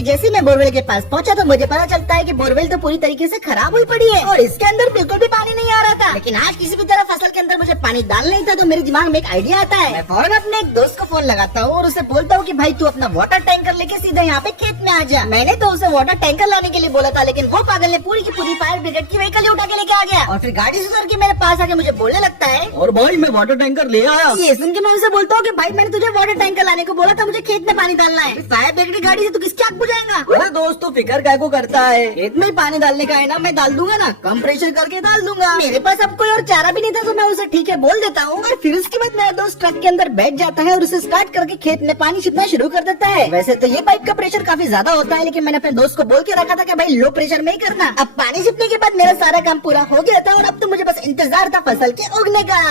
कि जैसे मैं बोरवेल के पास पहुंचा तो मुझे पता चलता है कि बोरवेल तो पूरी तरीके से खराब हुई पड़ी है और इसके अंदर बिल्कुल भी पानी नहीं आ रहा था। लेकिन आज किसी भी तरह फसल के अंदर मुझे पानी डालना ही था तो मेरे दिमाग में एक आइडिया आता है। मैं फौरन अपने एक दोस्त को फोन लगाता हूँ और उसे बोलता हूँ कि भाई तू अपना वाटर टैंकर लेके सीधे यहाँ पे खेत में आ जा। मैंने तो उसे वाटर टैंकर लाने के लिए बोला था, लेकिन वो पागल ने पूरी की पूरी फायर ब्रिगेड की व्हीकल उठा के लेके आ गया और फिर गाड़ी से उतर के मेरे पास आके मुझे बोलने लगता है, और भाई मैं वाटर टैंकर ले आया। ये सुन के मैं उसे बोलता हूँ कि भाई मैंने तुझे वाटर टैंकर लाने को बोला था, मुझे खेत में पानी डालना है। फायर ब्रिगेड की गाड़ी से तू किसकी आग बुझाएगा? अरे दोस्त तो फिकर क्या को करता है, खेत में पानी डालने का है ना, मैं डाल दूंगा ना, कम प्रेशर करके डाल दूंगा। मेरे पास अब कोई और चारा भी नहीं था तो मैं उसे ठीक है बोल देता हूँ और फिर उसके बाद मेरा दोस्त ट्रक के अंदर बैठ जाता है और उसे स्टार्ट करके खेत में पानी छिड़कना शुरू कर देता है। वैसे तो ये पाइप का प्रेशर काफी ज्यादा होता है, लेकिन मैंने अपने दोस्त को बोल के रखा था कि भाई लो प्रेशर में ही करना। अब पानी छिड़कने के बाद मेरा सारा काम पूरा हो गया था और अब तो मुझे बस इंतजार था फसल के उगने का।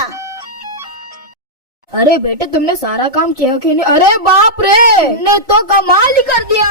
अरे बेटे तुमने सारा काम किया कि नहीं? अरे बाप रे, तुमने तो कमाल ही कर दिया।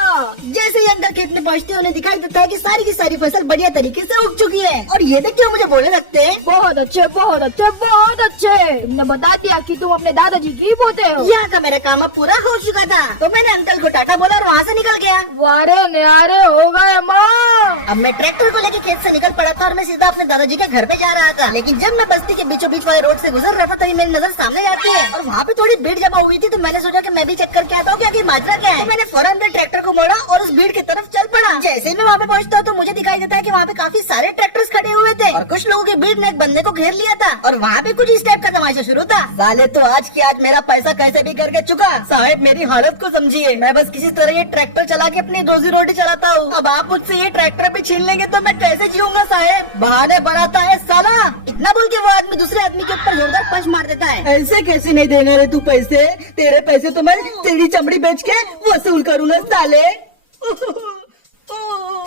जैसे ही अंदर खेत में पहुंचते उन्हें दिखाई देता है कि सारी की सारी फसल बढ़िया तरीके से उग चुकी है और ये देख के मुझे बोलने लगते हैं, बहुत अच्छे बहुत अच्छे बहुत अच्छे। तुमने बता दिया कि तुम अपने दादाजी की पोते हो। यहाँ का मेरा काम अब पूरा हो चुका था तो मैंने अंकल को टाटा बोला और वहाँ से निकल गया। वारे न्यारे हो गए माँ। अब मैं ट्रैक्टर को लेके खेत से निकल पड़ा था और मैं सीधा अपने दादाजी के घर पे जा रहा था, लेकिन जब मैं बस्ती के बीचों बीच वाले रोड से गुजर रहा था तभी मेरी नजर सामने जाती है और वहाँ पे थोड़ी भीड़ जमा हुई थी तो मैंने सोचा कि मैं भी चेक करके आता हूँ कि आखिर माजरा क्या है। तो मैंने फौरन अपने ट्रैक्टर को मोड़ा और उस भीड़ की तरफ चल पड़ा। जैसे ही मैं वहाँ पे पहुँचता हूँ तो मुझे दिखाई देता है कि वहाँ पे काफी सारे ट्रैक्टर्स खड़े हुए थे और कुछ लोगों की भीड़ ने एक बंदे को घेर लिया था और वहाँ पे कुछ इस टाइप का तमाशा शुरू था। साले तो आज की आज मेरा पैसा कैसे भी करके चुका। साहब मेरी हालत को समझिए, मैं बस किसी तरह ये ट्रैक्टर चला के अपनी रोजी रोटी चलाता हूँ। अब आप मुझसे ये ट्रैक्टर भी छीन लेंगे तो मैं कैसे जीऊंगा साहब? बहाने बनाता है साला। इतना बोल के वो आदमी दूसरे आदमी के ऊपर जोरदार पंच मार देता है। ऐसे कैसे नहीं देगा रे तू पैसे? तेरे पैसे तो मैं तेरी चमड़ी बेच के वसूल करूंगा साले।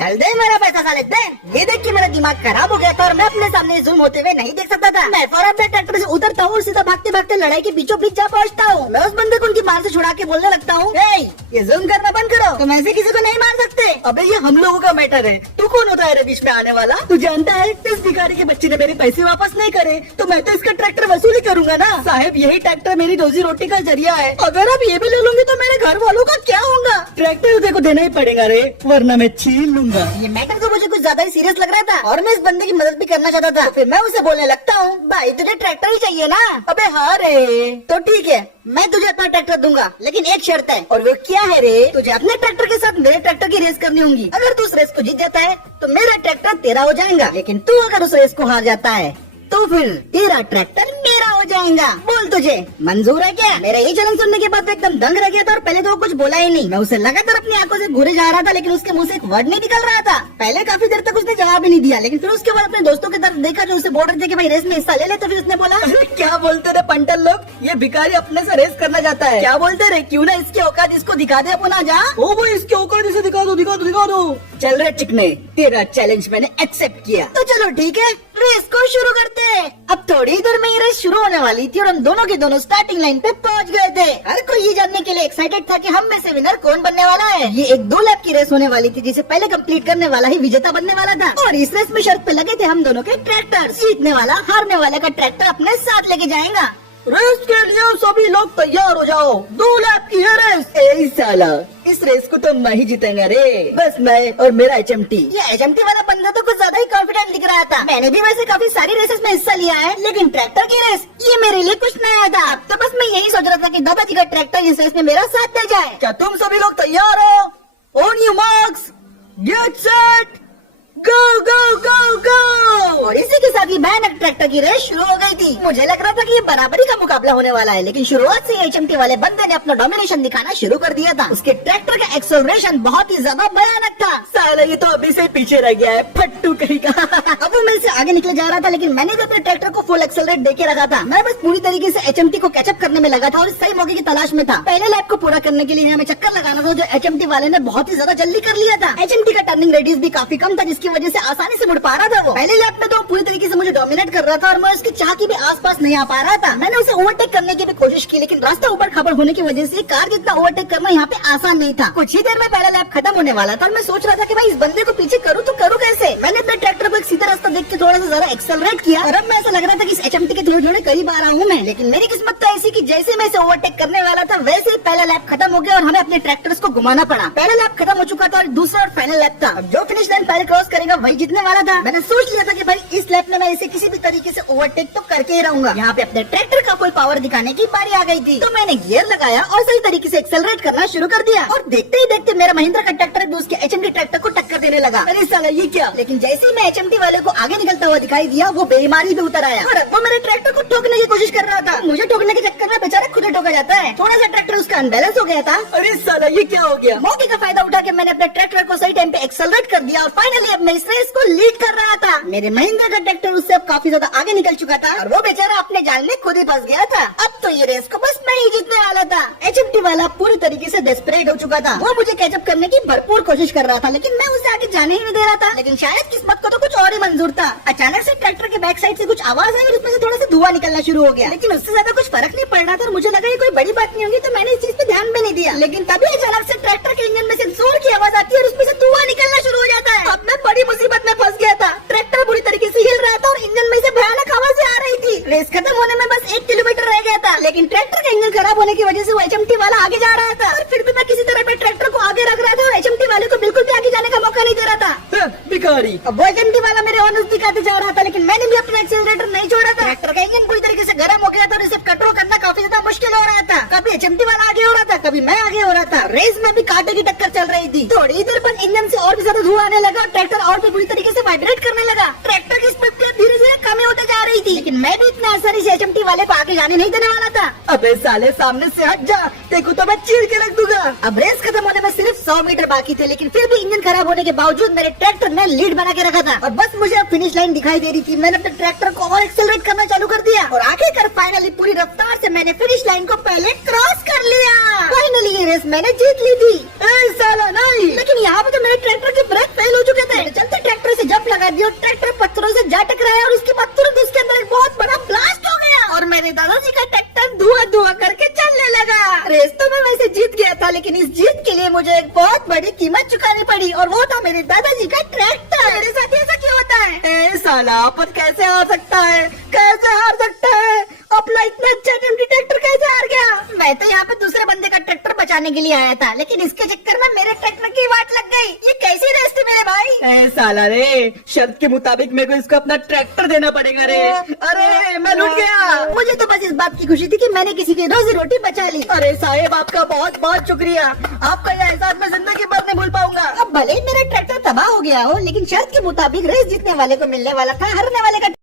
चल दे मेरा पैसा साले दे। ये देख के मेरा दिमाग खराब हो गया था और मैं अपने सामने जुल्म होते हुए नहीं देख सकता था। मैं फौरन अपने ट्रैक्टर से उतरता हूँ और सीधा भागते भागते लड़ाई के बीचों बीच जा पहुँचता हूँ। मैं उस बंदे को उनकी मार से छुड़ा के बोलने लगता हूँ, ये जुल्म करना बंद करो, तुम ऐसे किसी को नहीं मार सकते। अबे ये हम लोगों का मैटर है, तू कौन होता है रे बीच में आने वाला? तू जानता है इस भिखारी के बच्चे ने मेरे पैसे वापस नहीं करे तो मैं तो इसका ट्रैक्टर वसूली करूंगा ना। साहब यही ट्रैक्टर मेरी रोजी रोटी का जरिया है, अगर आप ये भी ले लूंगी तो मेरे घर वालों का क्या होगा? ट्रैक्टर देखो देना ही पड़ेगा रे, वरना मैं छीन लूंगा। ये मैटर तो मुझे कुछ ज्यादा ही सीरियस लग रहा था और मैं इस बंदे की मदद भी करना चाहता था। तो फिर मैं उसे बोलने लगता हूँ, भाई तुझे ट्रैक्टर ही चाहिए ना? अबे हाँ रे, तो ठीक है मैं तुझे अपना ट्रैक्टर दूंगा, लेकिन एक शर्त है। और वो क्या है रे? तुझे अपने ट्रैक्टर के साथ मेरे ट्रैक्टर की रेस करनी होगी। अगर तू उस रेस को जीत जाता है तो मेरा ट्रैक्टर तेरा हो जाएगा, लेकिन तू अगर उस रेस को हार जाता है तो फिर तेरा ट्रैक्टर मेरा हो जाएगा। बोल तुझे मंजूर है क्या? मेरा ये चलन सुनने के बाद एकदम दंग रह गया था और पहले तो वो कुछ बोला ही नहीं। मैं उसे लगातार अपनी आंखों से घूरे जा रहा था, लेकिन उसके मुंह से एक वर्ड नहीं निकल रहा था। पहले काफी देर तक उसने जवाब ही नहीं दिया, लेकिन फिर उसके बाद अपने दोस्तों की तरफ देखा जो उसे बोल रहे थे कि भाई रेस में हिस्सा ले ले। तो फिर उसने बोला, क्या बोलते रे पंटल लोग, ये भिखारी अपने से रेस करना चाहता है। क्या बोलते रे? क्यों ना इसकी औकात इसको दिखा दे अपना। जा ओ वो इसकी औकात इसे दिखा दो दिखा दो दिखा दो। चल रहे चिकने, तेरा चैलेंज मैंने एक्सेप्ट किया तो चलो ठीक है रेस को शुरू करते हैं। अब थोड़ी देर में ये रेस शुरू होने वाली थी और हम दोनों के दोनों स्टार्टिंग लाइन पे पहुंच गए थे। हर कोई ये जानने के लिए एक्साइटेड था कि हम में से विनर कौन बनने वाला है। ये एक 2 लैप की रेस होने वाली थी जिसे पहले कंप्लीट करने वाला ही विजेता बनने वाला था और इस रेस में शर्त पे लगे थे हम दोनों के ट्रैक्टर। जीतने वाला हारने वाले का ट्रैक्टर अपने साथ लेके जाएगा। रेस के लिए सभी लोग तैयार हो जाओ, 2 लैप की है रेस। ए साला, इस रेस को तो मैं ही जीतेंगा रे, बस मैं और मेरा HMT। ये HMT वाला बंदा तो कुछ ज्यादा ही कॉन्फिडेंट दिख रहा था। मैंने भी वैसे काफी सारी रेसेस में हिस्सा लिया है, लेकिन ट्रैक्टर की रेस ये मेरे लिए कुछ नया था। अब तो बस मैं यही सोच रहा था कि दादाजी का ट्रैक्टर इस रेस में मेरा साथ दे जाए। क्या तुम सभी लोग तैयार हो? On your marks, get set, go go go go. और इसी के साथ ही भयानक ट्रैक्टर की रेस शुरू हो गई थी। मुझे लग रहा था कि ये बराबरी का मुकाबला होने वाला है, लेकिन शुरुआत से HMT वाले बंदे ने अपना डोमिनेशन दिखाना शुरू कर दिया था। उसके ट्रैक्टर का एक्सेलरेशन बहुत ही ज्यादा भयानक था। साला ये तो अभी से पीछे रह गया है, फट्टू कहीं का। अब वो मेरे से आगे निकले जा रहा था, लेकिन मैंने भी अपने ट्रैक्टर को फुल एक्सेलरेट देके रखा था। मैं बस पूरी तरीके से HMT को कैचअप करने में लगा था और इस सही मौके की तलाश में था। पहले लैप को पूरा करने के लिए हमें चक्कर लगाना था जो HMT वाले ने बहुत ही ज्यादा जल्दी कर लिया था। HMT का टर्निंग रेडियस भी काफी कम था, जिसकी वजह से आसानी से मुड़ पा रहा था वो। पहले लैप में तो वो पूरी तरीके से मुझे डोमिनेट कर रहा था और मैं उसकी चाह की भी आसपास नहीं आ पा रहा था। मैंने उसे ओवरटेक करने की भी कोशिश की, लेकिन रास्ता ऊपर खबर होने की वजह से कार जितना ओवरटेक करना यहाँ पे आसान नहीं था। कुछ ही देर में पहला लैप खत्म होने वाला था और मैं सोच रहा था कि भाई इस बंदे को पीछे करूँ तो करूँ कैसे। मैंने अपने ट्रैक्टर को एक सीधा रास्ता देख के थोड़ा सा ज्यादा एक्सेलरेट किया और अब मैं ऐसा लग रहा था कि इस HMT के थोड़े थोड़े करीब आ रहा हूँ मैं। लेकिन मेरी किस्मत तो ऐसी कि जैसे मैं इसे ओवरटेक करने वाला था वैसे ही पहला लैप खत्म हो गया और हमें अपने ट्रैक्टर्स को घुमाना पड़ा। पहला लैप खत्म हो चुका था और दूसरा और फाइनल लैप था। अब जो फिनिश लाइन पहले क्रॉस करेगा वही जीतने वाला था। मैंने सोच लिया था कि भाई इस लैप में मैं इसे किसी भी तरीके से ओवरटेक तो करके ही रहूंगा। यहाँ पे अपने ट्रैक्टर का कोई पावर दिखाने की बारी आ गई थी, तो मैंने गियर लगाया और सही तरीके से एक्सेलरेट करना शुरू कर दिया और देखते ही देखते मेरा महिंद्रा का ट्रैक्टर भी उसके HMT ट्रैक्टर को टक्कर देने लगा। अरे साला ये क्या। लेकिन जैसे ही मैं HMT वाले को आगे निकलता हुआ दिखाई दिया वो बेईमानी पे उतर आया और अब वो मेरे ट्रैक्टर को ठोकने की कोशिश कर रहा था। मुझे ठोकने के चक्कर में बेचारा खुद ही ठोका जाता है। थोड़ा सा ट्रैक्टर उसका अनबैलेंस हो गया था। अरे साला ये क्या हो गया। मौके का फायदा उठा के मैंने अपने ट्रैक्टर को सही टाइम पे एक्सेलरेट कर दिया और फाइनली अब मैं इस रेस को लीड कर रहा था। मेरे महिंद्रा का ट्रैक्टर उससे अब काफी ज्यादा आगे निकल चुका था और वो बेचारा अपने जाल में खुद ही फंस गया था। अब तो ये रेस को बस मैं ही जीतने वाला था। HMT वाला पूरी तरीके से डेस्परेट हो चुका था। वो मुझे कैचअप करने की भरपूर कोशिश कर रहा था, लेकिन मैं उसे आगे जाने ही नहीं दे रहा था। लेकिन शायद किस्मत को तो कुछ और ही मंजूर था। अचानक से ट्रैक्टर के बैक साइड से कुछ आवाज आई और उसमें से थोड़ा सा धुआं निकलना शुरू हो गया, लेकिन उससे ज्यादा कुछ फर्क नहीं पड़ रहा था और मुझे लगा ये कोई बड़ी बात नहीं होगी, तो मैंने इस चीज पे ध्यान भी नहीं दिया। लेकिन तभी अचानक से ट्रैक्टर के इंजन में से जोर की आवाज आती है और उसमें से धुआं निकलना शुरू हो जाता है। अब मैं बड़ी मुसीबत में फंस गया था। ट्रैक्टर बुरी तरीके से हिल रहा था और इंजन में से भयानक आवाजें आ रही थी। रेस खत्म होने में बस 1 किलोमीटर रह गया था, लेकिन ट्रैक्टर का इंजन खराब होने की वजह से वो HMT वाला आगे जा रहा था और फिर भी मैं किसी तरह अपने ट्रैक्टर को आगे रख रहा था और HMT वाले को बिल्कुल भी आगे जाने का मौका नहीं दे रहा था। भिखारी। अब वो HMT वाला मेरे और नजदीक आते जा रहा था, लेकिन मैंने भी अपना एक्सेलरेटर नहीं छोड़ा था। ट्रैक्टर का इंजन पूरी तरीके से गर्म हो गया था और इसे कंट्रोल करना काफी ज्यादा मुश्किल हो रहा था। कभी HMT वाला आगे हो रहा था, कभी मैं आगे हो रहा था। रेस में भी कांटे की टक्कर चल रही थी। थोड़ी देर बाद इंजन से और भी ज्यादा धुआं आने लगा और ट्रैक्टर और भी बुरी तरीके से वाइब्रेट करने लगा। ट्रैक्टर की स्पीड धीरे धीरे कम होते जा रही थी, लेकिन मैं भी इतने आसानी से HMT वाले को आगे जाने नहीं देने वाला था। अबे साले सामने से हट जा, देखो तो मैं चीर के रख दूंगा। अब रेस खत्म होने में सिर्फ 100 मीटर बाकी थे, लेकिन फिर भी इंजन खराब होने के बावजूद मेरे ट्रैक्टर ने लीड बना के रखा था और बस मुझे अब फिनिश लाइन दिखाई दे रही थी। मैंने अपने ट्रैक्टर को और एक्सेलरेट करना चालू कर दिया और आखिरकार फाइनली पूरी रफ्तार से मैंने फिनिश लाइन को पहले क्रॉस कर लिया। फाइनली ये रेस मैंने जीत ली थी। साला नहीं। लेकिन यहाँ पे तो मेरे ट्रैक्टर के ब्रेक फेल हो चुके थे। चलते ट्रैक्टर से जंप लगा दिया और ट्रैक्टर पत्थरों से जा टकराया और उसके बाद तुरंत उसके अंदर एक बहुत बड़ा ब्लास्ट हो गया और मेरे दादाजी का ट्रैक्टर धुआं धुआं करके चलने लगा। रेस तो मैं वैसे जीत गया था, लेकिन इस जीत के लिए मुझे एक बहुत बड़ी कीमत चुकानी पड़ी और वो था मेरे दादाजी का ट्रैक्टर। मेरे साथ ऐसा क्यों होता है? साला पर कैसे हार सकता है, कैसे हार सकता है। अपना इतना अच्छा HMT ट्रैक्टर कैसे हार गया। मैं तो यहाँ पे दूसरे बंदे का ट्रैक्टर बचाने के लिए आया था, लेकिन इसके चक्कर में मेरे ट्रैक्टर की वाट लग गई। ये कैसी रेस थी मेरे भाई। साला रे, शर्त के मुताबिक मेरे को इसको अपना ट्रैक्टर देना पड़ेगा रे। अरे मैं लूट गया। मुझे तो बस इस बात की खुशी थी कि मैंने किसी की रोजी रोटी बचा ली। अरे साहेब आपका बहुत बहुत शुक्रिया, आपका यह एहसास मैं जिंदगी भर नहीं भूल पाऊंगा। अब भले ही मेरा ट्रैक्टर तबाह हो गया हो, लेकिन शर्त के मुताबिक रेस जीतने वाले को मिलने वाला था हारने वाले का